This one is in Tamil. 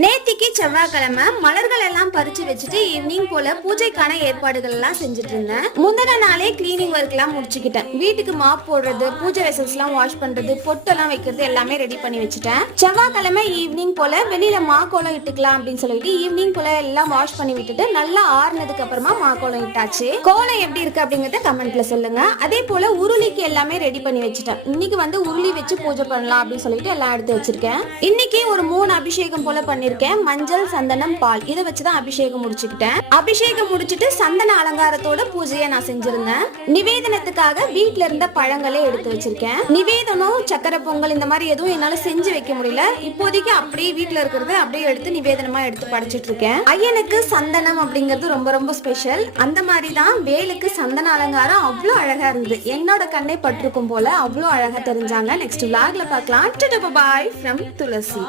நேத்திக்கு செவ்வாய்க்கிழமை மலர்கள் எல்லாம் பறிச்சு வச்சுட்டு ஈவினிங் போல பூஜைக்கான ஏற்பாடுகள் எல்லாம் செஞ்சுட்டு இருந்தேன். முந்தின நாளே கிளீனிங் ஒர்க் எல்லாம் முடிச்சுக்கிட்டேன். வீட்டுக்கு மாப் போடுறது, பூஜை வெசல்ஸ் எல்லாம் வாஷ் பண்றது, பொட்டெல்லாம் வைக்கிறது எல்லாமே ரெடி பண்ணி வச்சுட்டேன். செவ்வாய்க்கிழமை ஈவினிங் போல வெளியில மாக்கோலம் இட்டுக்கலாம் அப்படின்னு சொல்லிட்டு ஈவினிங் போல எல்லாம் வாஷ் பண்ணி விட்டுட்டு நல்லா ஆறுனதுக்கு அப்புறமா மாக்கோலம் இட்டாச்சு. கோலம் எப்படி இருக்கு அப்படிங்கறத கமெண்ட்ல சொல்லுங்க. அதே போல உருளிக்கு எல்லாமே ரெடி பண்ணி வச்சுட்டேன். இன்னைக்கு உருளி வச்சு பூஜை பண்ணலாம் அப்படின்னு சொல்லிட்டு எல்லாம் எடுத்து வச்சிருக்கேன். இன்னைக்கு ஒரு 3 அபிஷேகம் போல பண்ணிருக்கேன். மஞ்சள், சந்தனம், பால் இதை வச்சுதான் அபிஷேகம் முடிச்சுக்கிட்டேன். அபிஷேகம் முடிச்சிட்டு சந்தன அலங்காரத்தோட பூஜையை நான் செஞ்சிருந்தேன். நிவேதனத்துக்காக வீட்டுல இருந்த பழங்களே எடுத்து வச்சிருக்கேன். நிவேதனம், சக்கரை பொங்கல் இந்த மாதிரி எதுவும் என்னால செஞ்சு வைக்க முடியல. இப்போதைக்கு அப்படியே வீட்டுல இருக்கிறத அப்படியே எடுத்து நிவேதனமா எடுத்து படைச்சிட்டு இருக்கேன். ஐயனுக்கு சந்தனம் அப்படிங்கிறது ரொம்ப ரொம்ப ஸ்பெஷல். அந்த மாதிரி தான் வேலுக்கு சந்தன அலங்காரம் அவ்வளோ அழகா இருந்தது. என்னோட கண்ணை பட்டிருக்கும் போல அவ்வளோ அழகா தெரிஞ்சாங்க. நெக்ஸ்ட் vlogல பார்க்கலாம். Bye from Thulasi.